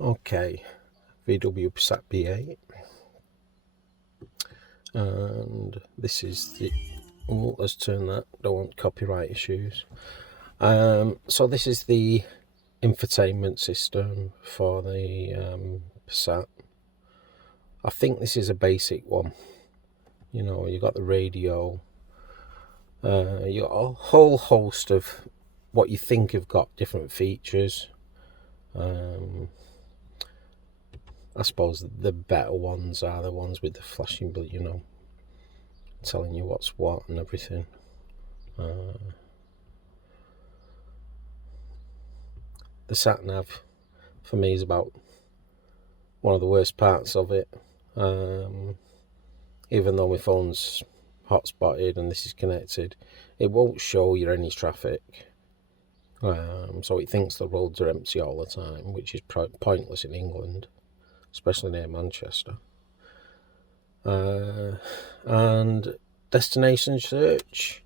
Okay, VW Passat B8, and this is the, oh, let's turn that, don't want copyright issues. So this is the infotainment system for the Passat. I think this is a basic one. You know, you got the radio, you got a whole host of what you think have got different features. I suppose the better ones are the ones with the flashing, but you know, telling you what's what and everything. The sat nav for me is about one of the worst parts of it. Even though my phone's hotspotted and this is connected, it won't show you any traffic. So it thinks the roads are empty all the time, which is pointless in England, especially near Manchester. And destination search,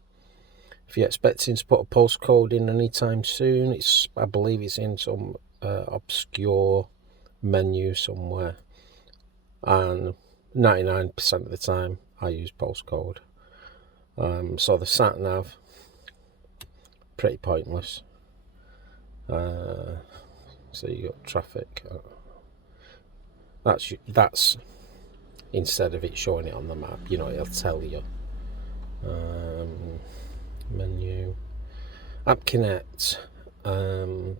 if you're expecting to put a postcode in anytime soon, I believe it's in some obscure menu somewhere, and 99% of the time I use postcode. So the sat nav, pretty pointless. So you got traffic. That's instead of it showing it on the map, you know, it'll tell you. Menu, App Connect. When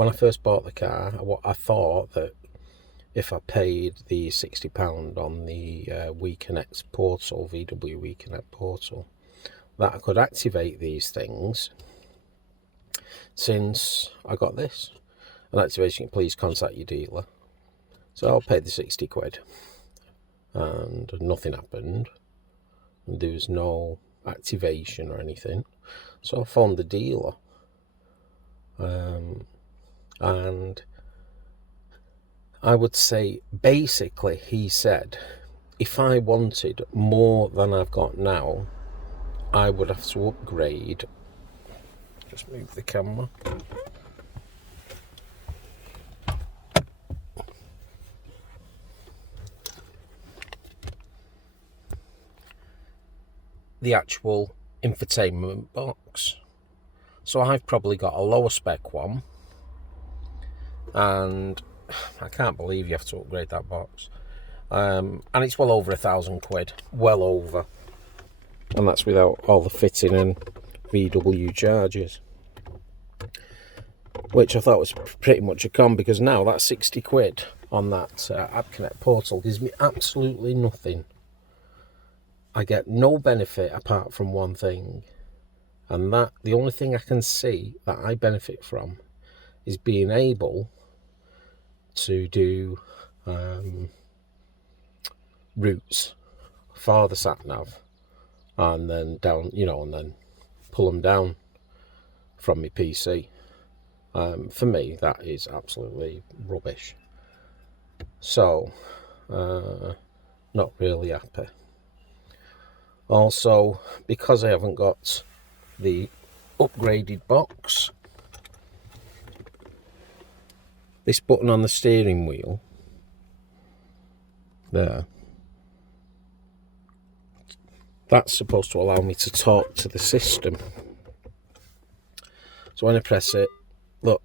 I first bought the car, I thought that if I paid the £60 on the WeConnect portal, VW WeConnect portal, that I could activate these things. Since I got this, an activation, please contact your dealer. So I paid the 60 quid and nothing happened. There was no activation or anything. So I phoned the dealer, and I would say basically he said if I wanted more than I've got now, I would have to upgrade. Just move the camera. The actual infotainment box. So I've probably got a lower spec one, and I can't believe you have to upgrade that box. And it's well over £1,000, well over, and that's without all the fitting and VW charges, which I thought was pretty much a con, because now that 60 quid on that App Connect portal gives me absolutely nothing. I get no benefit apart from one thing, and that the only thing I can see that I benefit from is being able to do routes for the sat nav, and then down, you know, and then pull them down from my PC. For me, that is absolutely rubbish. So, not really happy. Also, because I haven't got the upgraded box, this button on the steering wheel there, that's supposed to allow me to talk to the system. So when I press it, look,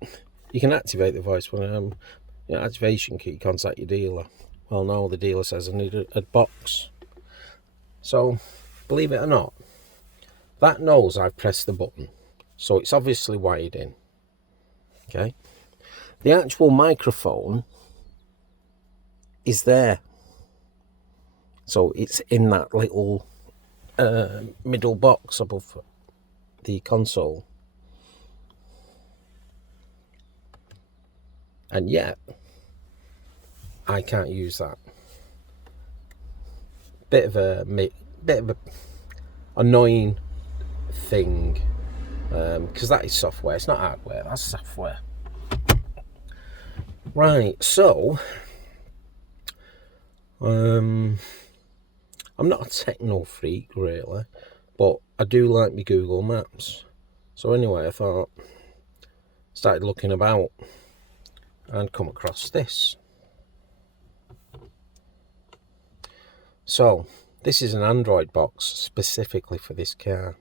you can activate the voice when activation key, contact your dealer. Well, no, the dealer says I need a box. So, believe it or not, that knows I've pressed the button, so it's obviously wired in. Okay, the actual microphone is there, so it's in that little middle box above the console, and yet I can't use that. Bit of a annoying thing, because that is software, it's not hardware, that's software. Right, so I'm not a techno freak really, but I do like my Google Maps. So anyway, I started looking about, and come across this. So this is an Android box specifically for this car.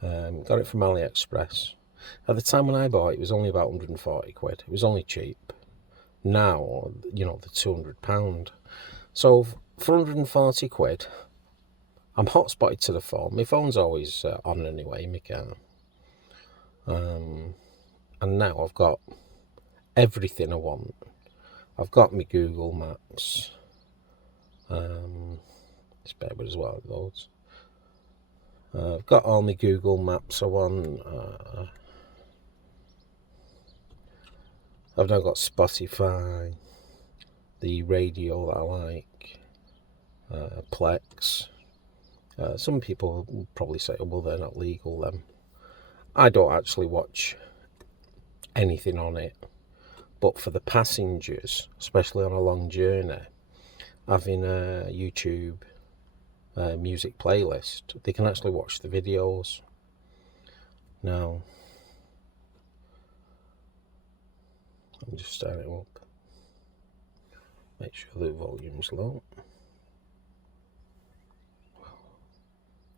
Got it from AliExpress. At the time when I bought it, it was only about 140 quid. It was only cheap. Now, you know, the £200. So for 140 quid, I'm hotspotted to the phone. My phone's always on anyway, my car. And now I've got everything I want. I've got my Google Maps. It's better as well, those. I've got all my Google Maps I want. I've now got Spotify, the radio that I like, Plex. Some people will probably say, oh, well, they're not legal then. I don't actually watch anything on it, but for the passengers, especially on a long journey, having a YouTube music playlist, they can actually watch the videos. Now, I'm just starting it up. Make sure the volume's low.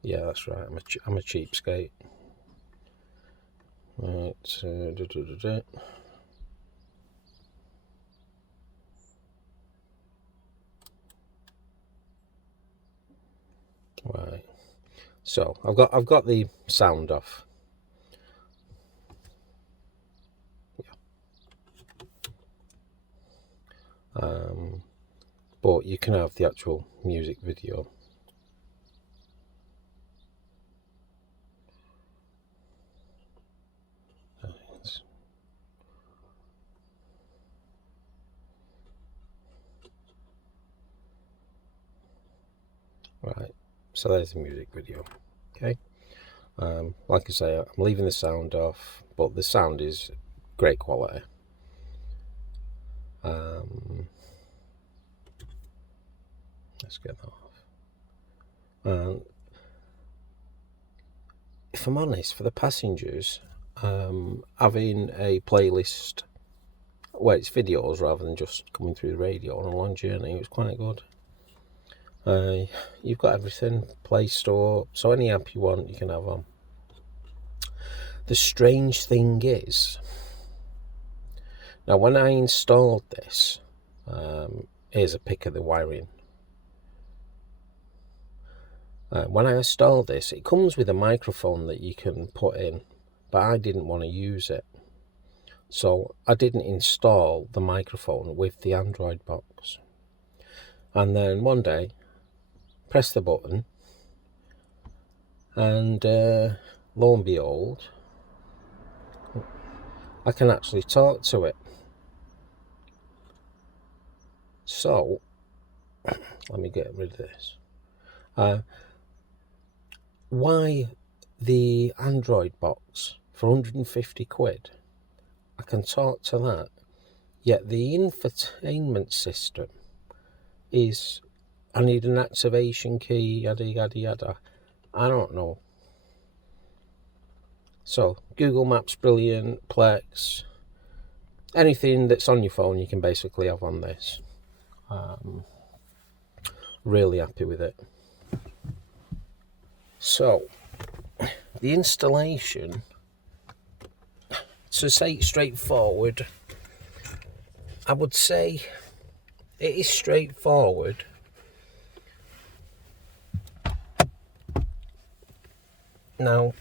Yeah, that's right. I'm a cheapskate. Right. Right. So I've got the sound off. Yeah. But you can have the actual music video. Right, so there's the music video. Okay, like I say, I'm leaving the sound off, but the sound is great quality. Let's get that off. If I'm honest, for the passengers, having a playlist where it's videos rather than just coming through the radio on a long journey, it was quite good. You've got everything, Play Store, so any app you want you can have on. The strange thing is, now when I installed this, here's a pic of the wiring. When I installed this, it comes with a microphone that you can put in, but I didn't want to use it. So I didn't install the microphone with the Android box. And then one day, press the button, and lo and behold, I can actually talk to it. So let me get rid of this. Why the Android box for 150 quid? I can talk to that, yet the infotainment system is, I need an activation key, yada yada yada. I don't know. So Google Maps, brilliant. Plex, anything that's on your phone you can basically have on this. Really happy with it. So the installation, to say it's straightforward, I would say it is straightforward. Now,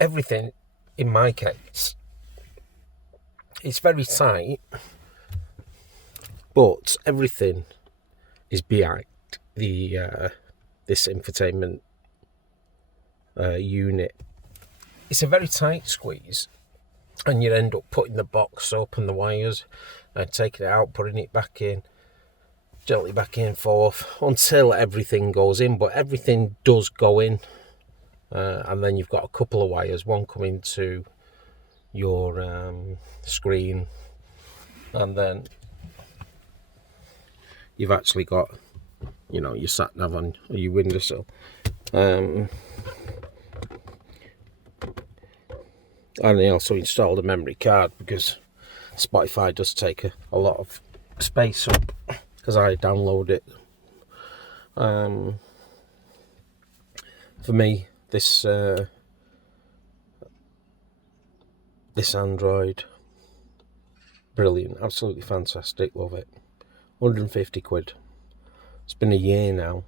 everything in my case, it's very tight, but everything is behind the this infotainment unit. It's a very tight squeeze, and you end up putting the box up and the wires and taking it out, putting it back in, gently back and forth until everything goes in. But everything does go in, and then you've got a couple of wires, one coming to your screen, and then you've actually got, you know, your sat nav on your windowsill. And I also installed a memory card because Spotify does take a lot of space up because I download it. For me, this Android, brilliant, absolutely fantastic, love it. 150 quid. It's been a year now.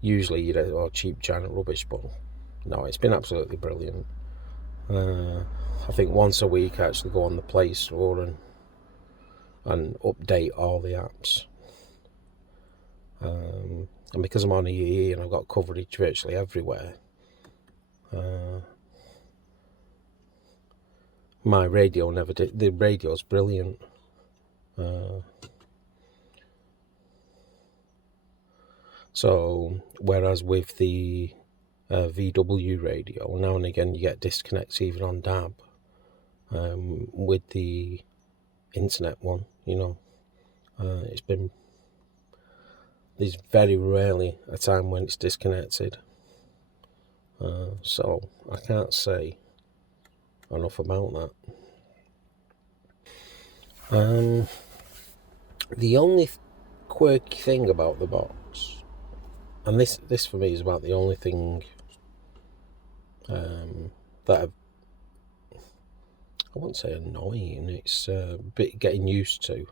Usually you'd have cheap giant rubbish, but no, it's been absolutely brilliant. I think once a week I actually go on the Play Store and update all the apps. And because I'm on EE and I've got coverage virtually everywhere, my radio never did. The radio's brilliant. So whereas with the VW radio, now and again you get disconnects even on DAB. With the internet one, there's very rarely a time when it's disconnected. So I can't say enough about that. The only quirky thing about the box, and this for me is about the only thing that I won't say annoying, it's a bit getting used to,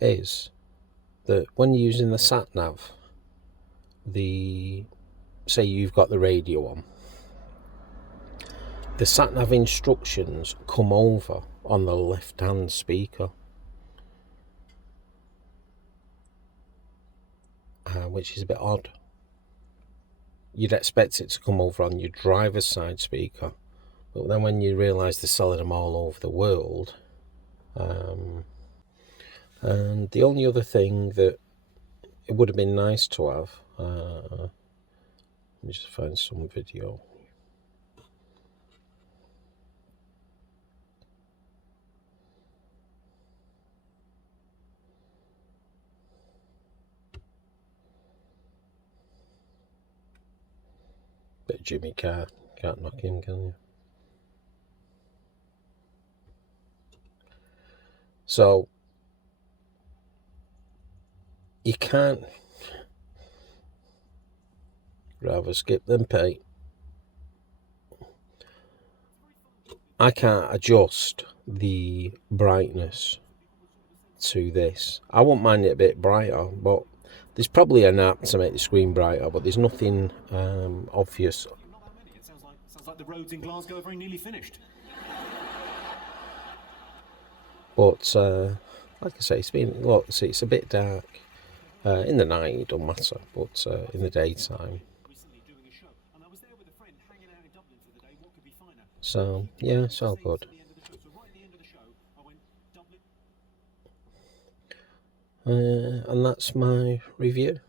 is that when you're using the sat nav, say you've got the radio on, the sat nav instructions come over on the left hand speaker, which is a bit odd. You'd expect it to come over on your driver's side speaker, but then when you realise they're selling them all over the world, and the only other thing that it would have been nice to have, let me just find some video. Bit of Jimmy Carr, can't knock him, can you? So you can't rather skip than pay. I can't adjust the brightness to this. I won't mind it a bit brighter, but there's probably an app to make the screen brighter, but there's nothing obvious. It sounds like the roads in Glasgow are very nearly finished. But like I say, it's a bit dark. In the night it don't matter, but in the daytime. So yeah, it's all good. And that's my review.